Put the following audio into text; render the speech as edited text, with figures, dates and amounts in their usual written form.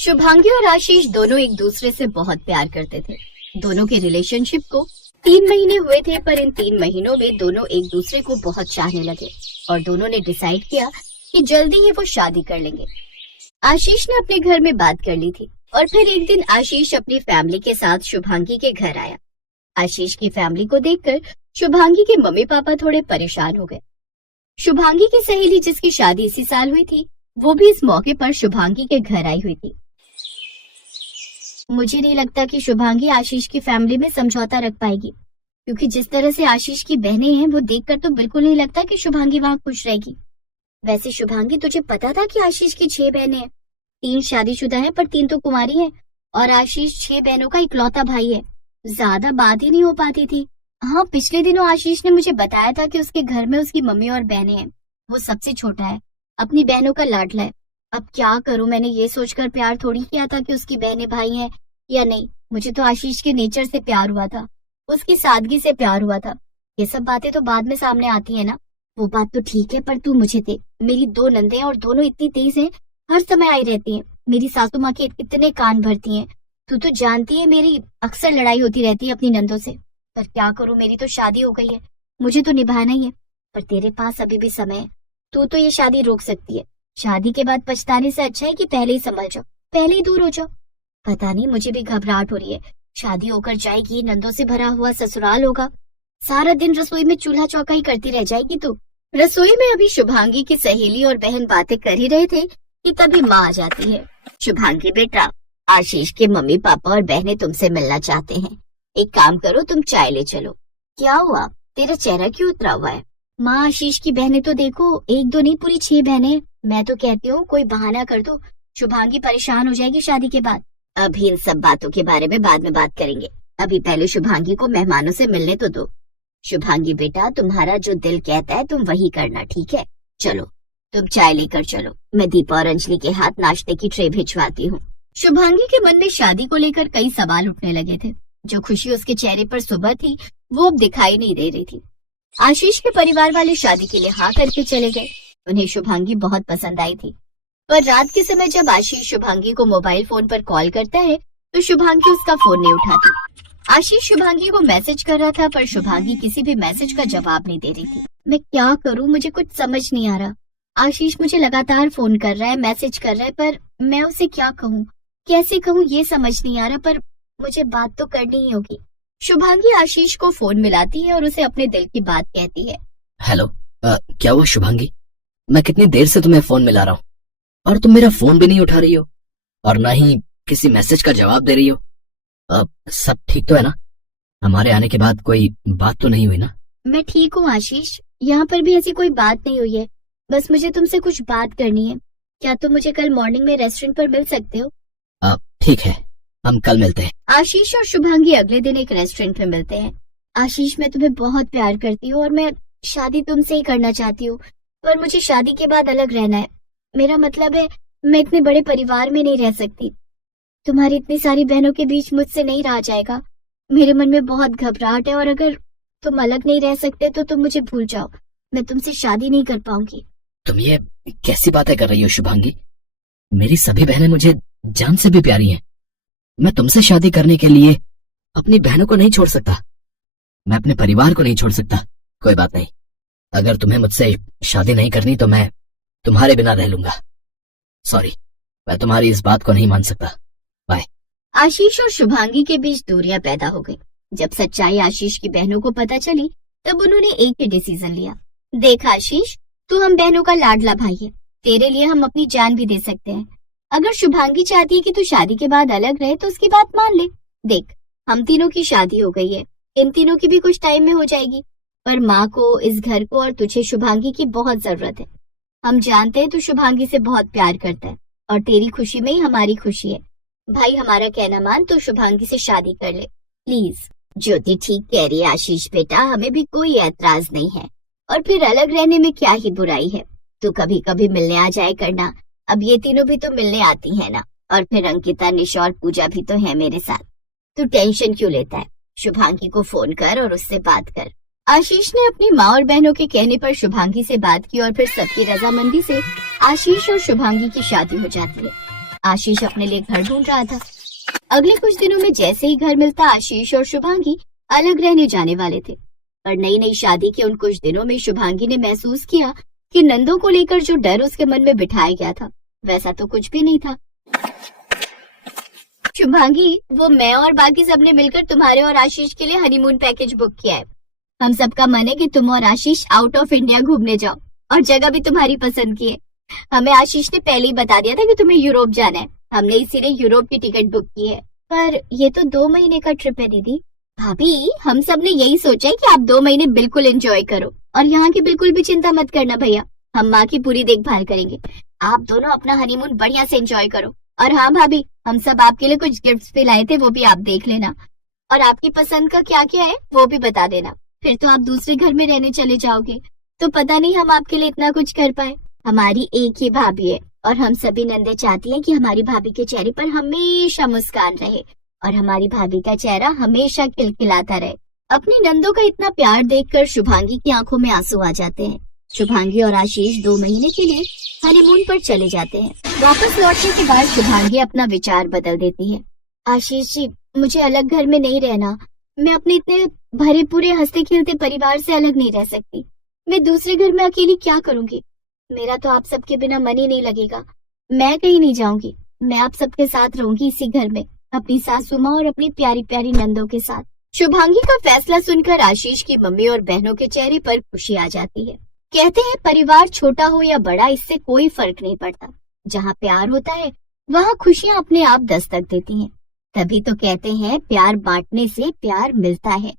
शुभांगी और आशीष दोनों एक दूसरे से बहुत प्यार करते थे। दोनों के रिलेशनशिप को 3 महीने हुए थे, पर इन 3 महीनों में दोनों एक दूसरे को बहुत चाहने लगे और दोनों ने डिसाइड किया कि जल्दी ही वो शादी कर लेंगे। आशीष ने अपने घर में बात कर ली थी और फिर एक दिन आशीष अपनी फैमिली के साथ शुभांगी के घर आया। आशीष की फैमिली को देखकर शुभांगी के मम्मी पापा थोड़े परेशान हो गए। शुभांगी की सहेली जिसकी शादी इसी साल हुई थी, वो भी इस मौके पर शुभांगी के घर आई हुई थी। मुझे नहीं लगता कि शुभांगी आशीष की फैमिली में समझौता रख पाएगी, क्योंकि जिस तरह से आशीष की बहनें हैं वो देखकर तो बिल्कुल नहीं लगता कि शुभांगी वहाँ खुश रहेगी। वैसे शुभांगी, तुझे पता था कि आशीष की 6 बहनें हैं? 3 शादीशुदा हैं पर 3 तो कुंवारी हैं, और आशीष 6 बहनों का इकलौता भाई है। ज्यादा बात ही नहीं हो पाती थी। हाँ, पिछले दिनों आशीष ने मुझे बताया था कि उसके घर में उसकी मम्मी और बहनें हैं। वो सबसे छोटा है, अपनी बहनों का लाडला है। अब क्या करूं, मैंने ये सोचकर प्यार थोड़ी किया था कि उसकी बहनें भाई हैं या नहीं। मुझे तो आशीष के नेचर से प्यार हुआ था, उसकी सादगी से प्यार हुआ था। ये सब बातें तो बाद में सामने आती है ना। वो बात तो ठीक है, पर तू मुझे दे। मेरी 2 नंदे हैं और दोनों इतनी तेज हैं, हर समय आई रहती हैं। मेरी सासू माँ के इतने कान भरती हैं। तू तो जानती है मेरी अक्सर लड़ाई होती रहती है अपनी नंदों से, पर क्या करूं, मेरी तो शादी हो गई है, मुझे तो निभाना ही है। पर तेरे पास अभी भी समय है, तू तो ये शादी रोक सकती है। शादी के बाद पछताने से अच्छा है कि पहले ही संभल जाओ, पहले ही दूर हो जाओ। पता नहीं, मुझे भी घबराहट हो रही है। शादी होकर जाएगी, नंदों से भरा हुआ ससुराल होगा, सारा दिन रसोई में चूल्हा चौका ही करती रह जाएगी तू। रसोई में अभी शुभांगी की सहेली और बहन बातें कर ही रहे थे कि तभी माँ आ जाती है। शुभांगी बेटा, आशीष के मम्मी पापा और बहनें तुमसे मिलना चाहते हैं। एक काम करो, तुम चाय ले चलो। क्या हुआ, तेरा चेहरा क्यों उतरा हुआ है? माँ, आशीष की बहनें तो देखो, 1-2 नहीं, पूरी 6 बहनें। मैं तो कहती हूँ कोई बहाना कर दो, शुभांगी परेशान हो जाएगी शादी के बाद। अभी इन सब बातों के बारे में बाद में बात करेंगे, अभी पहले शुभांगी को मेहमानों से मिलने तो दो। शुभांगी बेटा, तुम्हारा जो दिल कहता है तुम वही करना, ठीक है? चलो तुम चाय लेकर चलो, मैं दीपा और अंजलि के हाथ नाश्ते की ट्रे भिजवाती हूँ। शुभांगी के मन में शादी को लेकर कई सवाल उठने लगे थे। जो खुशी उसके चेहरे पर सुबह थी वो अब दिखाई नहीं दे रही थी। आशीष के परिवार वाले शादी के लिए हाँ करके चले गए। उन्हें शुभांगी बहुत पसंद आई थी, पर रात के समय जब आशीष शुभांगी को मोबाइल फोन पर कॉल करता है तो शुभांगी उसका फोन नहीं उठाती। आशीष शुभांगी को मैसेज कर रहा था, पर शुभांगी किसी भी मैसेज का जवाब नहीं दे रही थी। मैं क्या करूं, मुझे कुछ समझ नहीं आ रहा। आशीष मुझे लगातार फोन कर रहा है, मैसेज कर रहा है, पर मैं उसे क्या कहूँ, कैसे कहूँ, ये समझ नहीं आ रहा, पर मुझे बात तो करनी ही होगी। शुभांगी आशीष को फोन मिलाती है और उसे अपने दिल की बात कहती है। हेलो, क्या हुआ शुभांगी? मैं कितनी देर से तुम्हें फोन मिला रहा हूँ और तुम मेरा फोन भी नहीं उठा रही हो और ना ही किसी मैसेज का जवाब दे रही हो। सब ठीक तो है ना? हमारे आने के बाद कोई बात तो नहीं हुई ना? मैं ठीक हूँ आशीष, यहाँ पर भी ऐसी कोई बात नहीं हुई है। बस मुझे तुमसे कुछ बात करनी है। क्या तुम मुझे कल मॉर्निंग में रेस्टोरेंट पर मिल सकते हो? ठीक है, हम कल मिलते हैं। आशीष और शुभांगी अगले दिन एक रेस्टोरेंट में मिलते हैं। आशीष, मैं तुम्हें बहुत प्यार करती हूँ और मैं शादी तुमसे ही करना चाहती हूँ, पर मुझे शादी के बाद अलग रहना है। मेरा मतलब है, मैं इतने बड़े परिवार में नहीं रह सकती। तुम्हारी इतनी सारी बहनों के बीच मुझसे नहीं रहा जाएगा। मेरे मन में बहुत घबराहट है और अगर तुम अलग नहीं रह सकते तो तुम मुझे भूल जाओ, मैं तुमसे शादी नहीं कर पाऊंगी। तुम ये कैसी बातें कर रही हो शुभांगी? मेरी सभी बहनें मुझे जान से भी प्यारी हैं। मैं तुमसे शादी करने के लिए अपनी बहनों को नहीं छोड़ सकता, मैं अपने परिवार को नहीं छोड़ सकता। कोई बात नहीं, अगर तुम्हें मुझसे शादी नहीं करनी तो मैं तुम्हारे बिना रह लूंगा। सॉरी, मैं तुम्हारी इस बात को नहीं मान सकता। बाय। आशीष और शुभांगी के बीच दूरियां पैदा हो गई। जब सच्चाई आशीष की बहनों को पता चली तब उन्होंने एक ही डिसीजन लिया। देख आशीष, तू हम बहनों का लाडला भाई है, तेरे लिए हम अपनी जान भी दे सकते हैं। अगर शुभांगी चाहती है कि तू शादी के बाद अलग रहे तो उसकी बात मान ले। देख, हम तीनों की शादी हो गई है, इन तीनों की भी कुछ टाइम में हो जाएगी, पर माँ को, इस घर को और तुझे शुभांगी की बहुत जरूरत है। हम जानते हैं तू शुभांगी से बहुत प्यार करता है और तेरी खुशी में ही हमारी खुशी है। भाई, हमारा कहना मान, तो शुभांगी से शादी कर ले प्लीज। ज्योति ठीक कह रही है आशीष बेटा, हमें भी कोई ऐतराज नहीं है, और फिर अलग रहने में क्या ही बुराई है। तू कभी कभी मिलने आ जाए करना, अब ये तीनों भी तो मिलने आती है ना, और फिर अंकिता, निशा और पूजा भी तो है मेरे साथ। तू टेंशन क्यों लेता है? शुभांगी को फोन कर और उससे बात कर। आशीष ने अपनी माँ और बहनों के कहने पर शुभांगी से बात की और फिर सबकी रजामंदी से आशीष और शुभांगी की शादी हो जाती है। आशीष अपने लिए घर ढूंढ रहा था। अगले कुछ दिनों में जैसे ही घर मिलता, आशीष और शुभांगी अलग रहने जाने वाले थे। पर नई नई शादी के उन कुछ दिनों में शुभांगी ने महसूस किया कि नंदों को लेकर जो डर उसके मन में बिठाया गया था वैसा तो कुछ भी नहीं था। शुभांगी, वो मैं और बाकी सबने मिलकर तुम्हारे और आशीष के लिए हनीमून पैकेज बुक किया है। हम सबका मन है कि तुम और आशीष आउट ऑफ इंडिया घूमने जाओ, और जगह भी तुम्हारी पसंद की है। हमें आशीष ने पहले ही बता दिया था कि तुम्हें यूरोप जाना है, हमने इसीलिए यूरोप की टिकट बुक की है। पर ये तो 2 महीने का ट्रिप है दीदी। भाभी, हम सब ने यही सोचा है कि आप 2 महीने बिल्कुल एंजॉय करो, और यहाँ की बिल्कुल भी चिंता मत करना भैया, हम माँ की पूरी देखभाल करेंगे। आप दोनों अपना हनीमून बढ़िया से एंजॉय करो। और हाँ भाभी, हम सब आपके लिए कुछ गिफ्ट्स भी लाए थे, वो भी आप देख लेना, और आपकी पसंद का क्या क्या है वो भी बता देना। फिर तो आप दूसरे घर में रहने चले जाओगे, तो पता नहीं हम आपके लिए इतना कुछ कर पाए। हमारी एक ही भाभी है, और हम सभी नंदे चाहती हैं कि हमारी भाभी के चेहरे पर हमेशा मुस्कान रहे, और हमारी भाभी का चेहरा हमेशा खिलखिलाता रहे। अपनी नंदों का इतना प्यार देखकर शुभांगी की आंखों में आंसू आ जाते हैं। शुभांगी और आशीष 2 महीने के लिए हनीमून पर चले जाते हैं। वापस लौटने के बाद शुभांगी अपना विचार बदल देती है। आशीष जी, मुझे अलग घर में नहीं रहना। मैं अपने इतने भरे पूरे हंसते खेलते परिवार से अलग नहीं रह सकती। मैं दूसरे घर में अकेली क्या करूंगी? मेरा तो आप सबके बिना मन ही नहीं लगेगा। मैं कहीं नहीं जाऊंगी, मैं आप सबके साथ रहूंगी इसी घर में, अपनी सासू माँ और अपनी प्यारी प्यारी नंदों के साथ। शुभांगी का फैसला सुनकर आशीष की मम्मी और बहनों के चेहरे पर खुशी आ जाती है। कहते हैं परिवार छोटा हो या बड़ा, इससे कोई फर्क नहीं पड़ता। जहाँ प्यार होता है वहाँ खुशियाँ अपने आप दस्तक देती हैं। तभी तो कहते हैं प्यार बांटने से प्यार मिलता है।